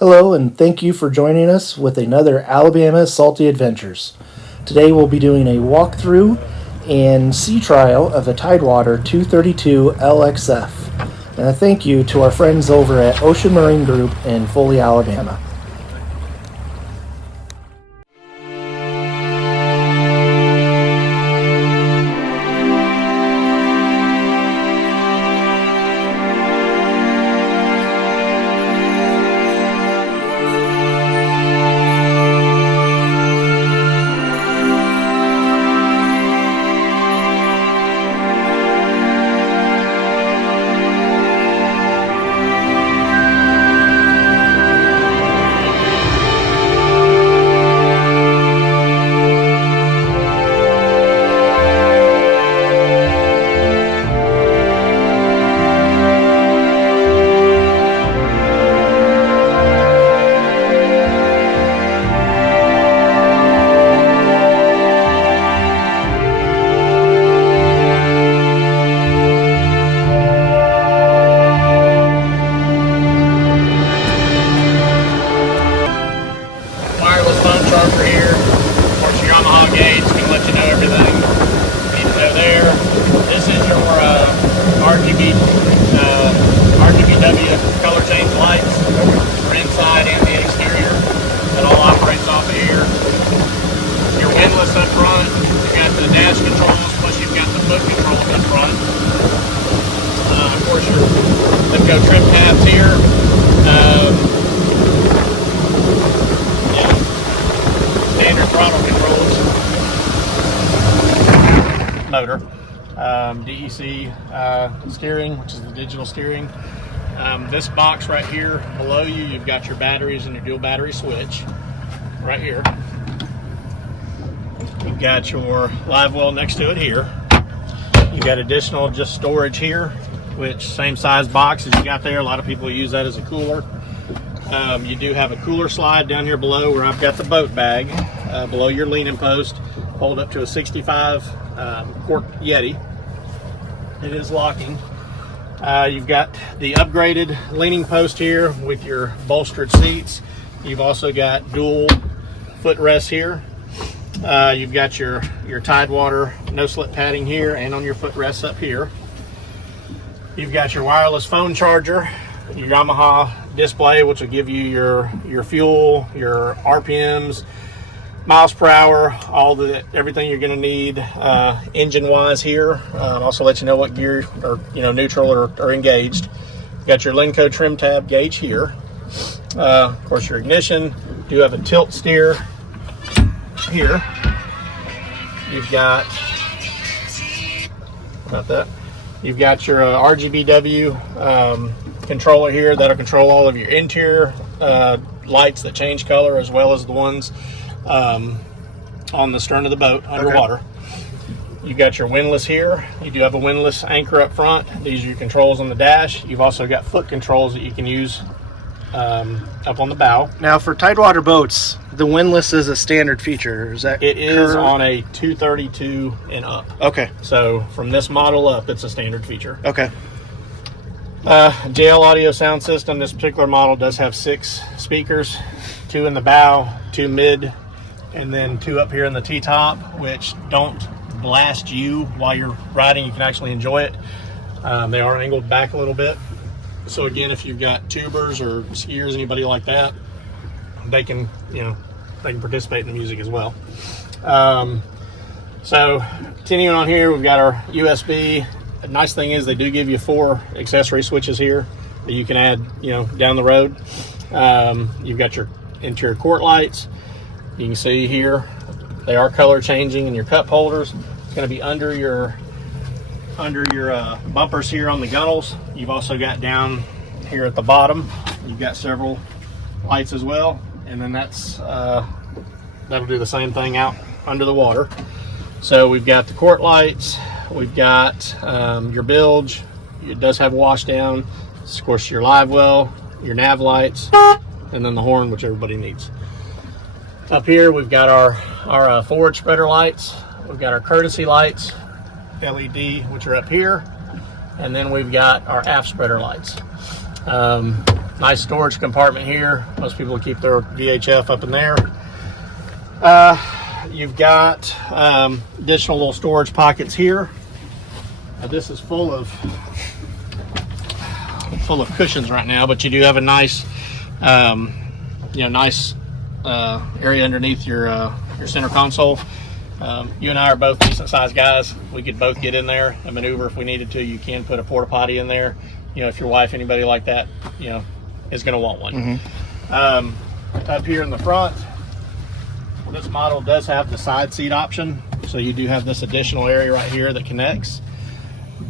Hello, and thank you for joining us with another Alabama Salty Adventures. Today we'll be doing a walkthrough and sea trial of a Tidewater 232 LXF. And a thank you to our friends over at Ocean Marine Group in Foley, Alabama. RGBW color change lights for inside and the exterior. It all operates off of here. Your windlass up front, you've got the dash controls, plus you've got the foot controls up front. Of course, your Lipco trim tabs here. Standard throttle controls. Motor. DEC steering, which is the digital steering. This box right here below you, you've got your batteries and your dual battery switch right here. You've got your live well next to it here. You've got additional just storage here, which same size box as you got there. A lot of people use that as a cooler. You do have a cooler slide down here below where I've got the boat bag below your leaning post, hold up to a 65 quart Yeti. It is locking. You've got the upgraded leaning post here with your bolstered seats. You've also got dual footrests here. You've got your Tidewater no slip padding here and on your footrests up here. You've got your wireless phone charger, your Yamaha display, which will give you your fuel, your RPMs, miles per hour, everything you're going to need engine wise here. Also let you know what gear or neutral or engaged. You got your Lenco trim tab gauge here. Of course, your ignition. Do have a tilt steer here. You've got You've got your RGBW controller here that'll control all of your interior lights that change color, as well as the ones on the stern of the boat underwater. Okay. You've got your windlass here. You do have a windlass anchor up front. These are your controls on the dash. You've also got foot controls that you can use up on the bow. Now for Tidewater Boats, the windlass is a standard feature. Is that it is on a 232 and up. Okay. So from this model up, it's a standard feature. Okay. JL audio sound system. This particular model does have 6 speakers, 2 in the bow, 2 mid, and then 2 up here in the T-top, which don't blast you while you're riding. You can actually enjoy it. They are angled back a little bit. So again, if you've got tubers or skiers, anybody like that, they can participate in the music as well. So continuing on here, we've got our USB. The nice thing is they do give you 4 accessory switches here that you can add, down the road. You've got your interior quart lights. You can see here they are color changing, and your cup holders. It's going to be under your bumpers here on the gunnels. You've also got down here at the bottom, you've got several lights as well, and then that'll do the same thing out under the water. So we've got the quart lights, we've got your bilge. It does have wash down. Of course, your live well, your nav lights, and then the horn, which everybody needs. Up here we've got our forward spreader lights. We've got our courtesy lights, LED, which are up here, and then we've got our aft spreader lights. Nice storage compartment here. Most people keep their VHF up in there. You've got additional little storage pockets here. This is full of cushions right now, but you do have a nice, nice area underneath your center console. You and I are both decent sized guys. We could both get in there and maneuver if we needed to. You can put a porta potty in there. If your wife, anybody like that, is going to want one. Up here in the front, this model does have the side seat option, so you do have this additional area right here that connects.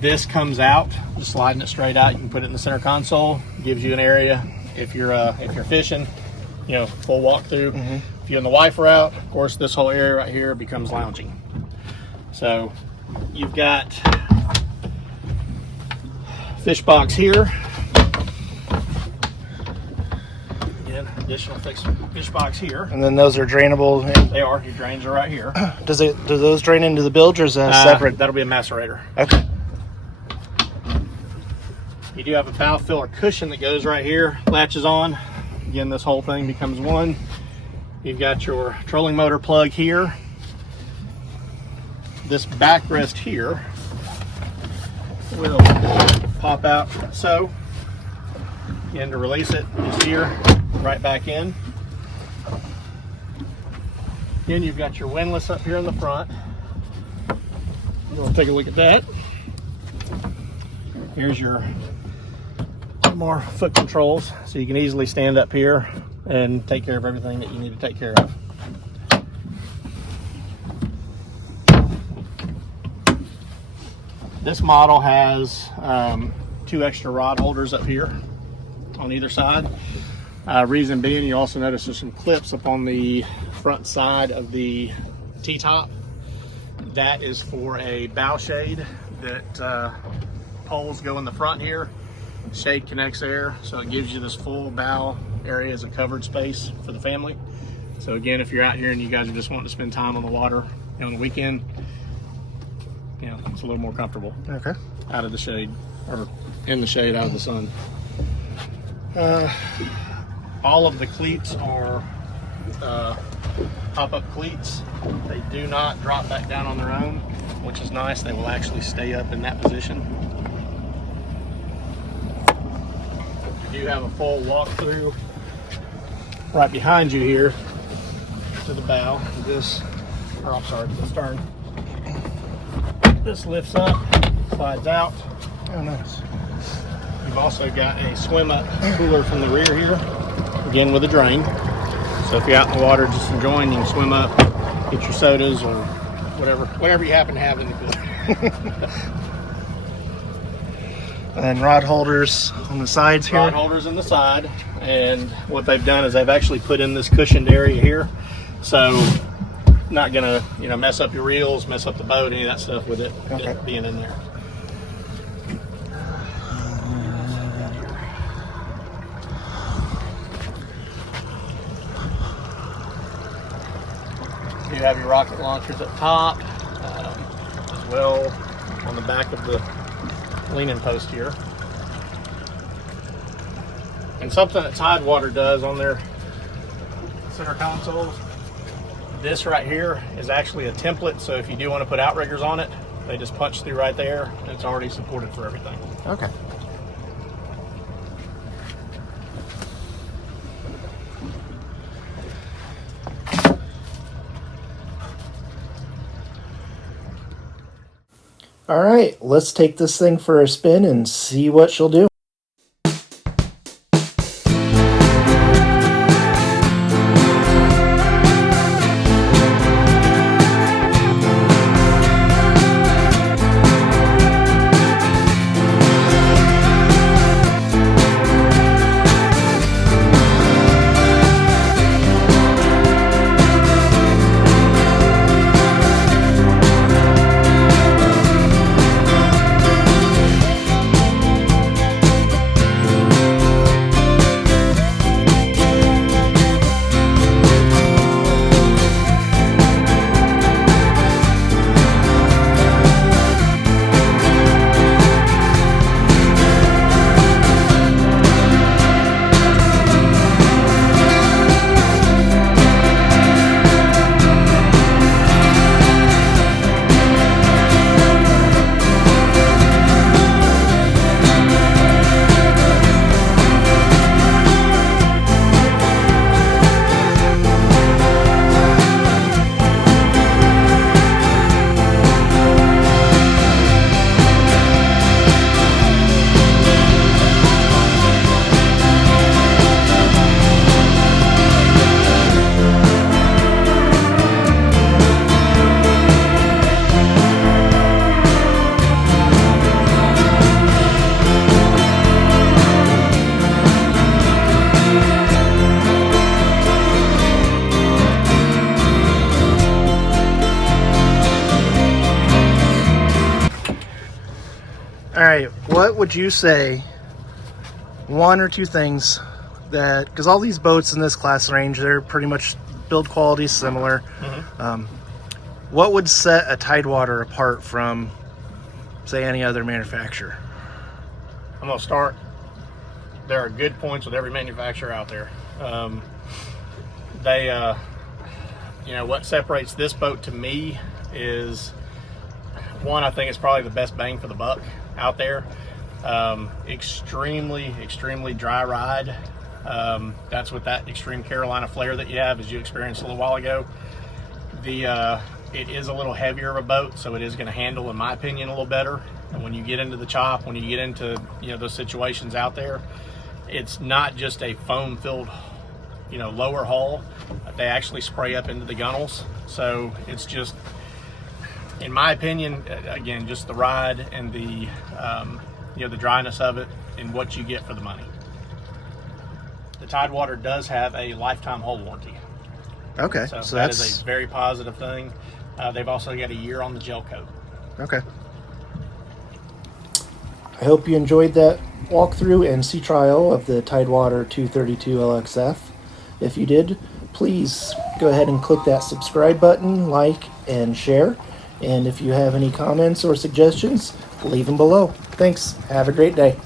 This comes out, just sliding it straight out. You can put it in the center console. Gives you an area if you're fishing, full walkthrough. If you and the wife are out, of course, this whole area right here becomes lounging. So you've got fish box here. Again, additional fish box here. And then those are drainable. They are. Your drains are right here. Do those drain into the bilge, or is that separate? That'll be a macerator. Okay. You do have a bow filler cushion that goes right here, latches on. Again, this whole thing becomes one. You've got your trolling motor plug here. This backrest here will pop out. So, again, to release it, just here, right back in. Again, you've got your windlass up here in the front. We'll take a look at that. Here's your more foot controls, so you can easily stand up here and take care of everything that you need to take care of. This model has 2 extra rod holders up here on either side. Reason being, you also notice there's some clips up on the front side of the T-top. That is for a bow shade that poles go in the front here. Shade connects there, so it gives you this full bow area as a covered space for the family. So again, if you're out here and you guys are just wanting to spend time on the water on the weekend, it's a little more comfortable. Okay. Out of the shade, or in the shade, out of the sun. All of the cleats are pop-up cleats. They do not drop back down on their own, which is nice. They will actually stay up in that position. You do have a full walkthrough right behind you here to the bow. The stern. This lifts up, slides out. Oh, nice. You've also got a swim up cooler from the rear here, again with a drain. So if you're out in the water just enjoying, you can swim up, get your sodas or whatever you happen to have in the cooler. And then rod holders on the sides here. Rod holders in the side, and what they've done is they've actually put in this cushioned area here, so not gonna mess up your reels, mess up the boat, any of that stuff with it being in there. You have your rocket launchers up top, as well on the back of the leaning post here. And something that Tidewater does on their center consoles, this right here is actually a template, so if you do want to put outriggers on it, they just punch through right there, and it's already supported for everything. Okay. All right, let's take this thing for a spin and see what she'll do. what would you say, one or two things that, because all these boats in this class range, they're pretty much build quality similar. What would set a Tidewater apart from, say, any other manufacturer? I'm going to start. There are good points with every manufacturer out there. What separates this boat to me is, one, I think it's probably the best bang for the buck out there. Extremely dry ride. That's with that extreme Carolina flare that you have, as you experienced a little while ago. It is a little heavier of a boat, so it is going to handle, in my opinion, a little better. And when you get into the chop, when you get into those situations out there, it's not just a foam-filled lower hull. They actually spray up into the gunnels, so it's just, in my opinion, again, just the ride and the the dryness of it and what you get for the money. The Tidewater does have a lifetime hull warranty. Okay, so that is a very positive thing. They've also got a year on the gel coat. Okay. I hope you enjoyed that walkthrough and sea trial of the Tidewater 232 LXF. If you did, please go ahead and click that subscribe button, like, and share. And if you have any comments or suggestions, leave them below. Thanks. Have a great day.